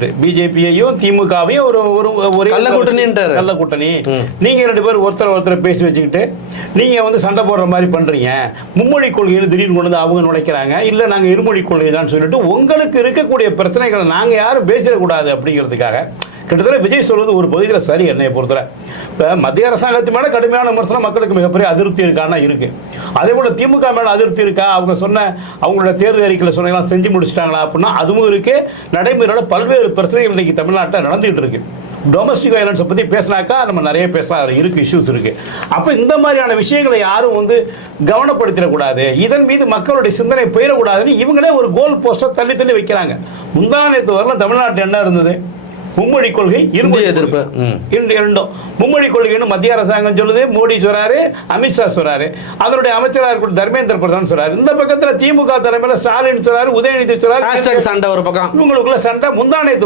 வச்சுக்கிட்டு பிஜேபியையும் திமுகவையும் ஒரு கள்ள கூட்டணி நீங்க 2 பேரும் ஒருத்தர் பேசி வச்சுக்கிட்டு நீங்க சண்டை போடுற மாதிரி பண்றீங்க. மும்மொழி கொள்கைன்னு திடீர்னு கொண்டு வந்து அவங்க நுழைக்கிறாங்க. இல்ல நாங்க இருமொழி கொள்கை தான் சொல்லிட்டு உங்களுக்கு இருக்கக்கூடிய பிரச்சனைகளை நாங்க யாரும் பேசிடக்கூடாது அப்படிங்கிறதுக்காக கிட்டத்தட்ட விஜய் சொல்வது ஒரு பகுதியில் சரி. என்னை பொறுத்தவரை இப்போ மத்திய அரசாங்கத்து மேலே கடுமையான விமர்சனம் மக்களுக்கு மிகப்பெரிய அதிருப்தி இருக்கான்னா இருக்கு. அதே போல திமுக மேலே அதிருப்தி இருக்கா, அவங்க அவங்களோட தேர்தல் அறிக்கையில் சொன்னதெல்லாம் செஞ்சு முடிச்சிட்டாங்களா அப்படின்னா அதுவும் இருக்கு. நடைமுறையோட பல்வேறு பிரச்சனைகள் இன்னைக்கு தமிழ்நாட்டில் நடந்துகிட்டு இருக்கு. டொமஸ்டிக் வயலன்ஸை பற்றி பேசினாக்கா நம்ம நிறைய பேசலாம், அதில் இருக்கு, இஷ்யூஸ் இருக்கு. அப்போ இந்த மாதிரியான விஷயங்களை யாரும் கவனப்படுத்திடக்கூடாது, இதன் மீது மக்களுடைய சிந்தனை போயிடக்கூடாதுன்னு இவங்களே ஒரு கோல் போஸ்டர் தள்ளி வைக்கிறாங்க. முந்தா நேற்று வரலாம் தமிழ்நாட்டில் என்ன இருந்தது? மும்மொழி கொள்கை, இருமொழி எதிர்ப்பு, இரண்டும். மும்மொழி கொள்கைன்னு மத்திய அரசாங்கம் சொல்லுது, மோடி சொல்றாரு, அமித்ஷா சொல்றாரு, அதனுடைய அமைச்சராக இருக்கிற தர்மேந்திர பிரதான் சொல்றாரு. இந்த பக்கத்தில் திமுக தலைமையில் ஸ்டாலின் சொல்றாரு, உதயநிதி சொல்றாரு, சண்டை ஒரு பக்கம், இவங்களுக்குள்ள சண்டை. முந்தா நேற்று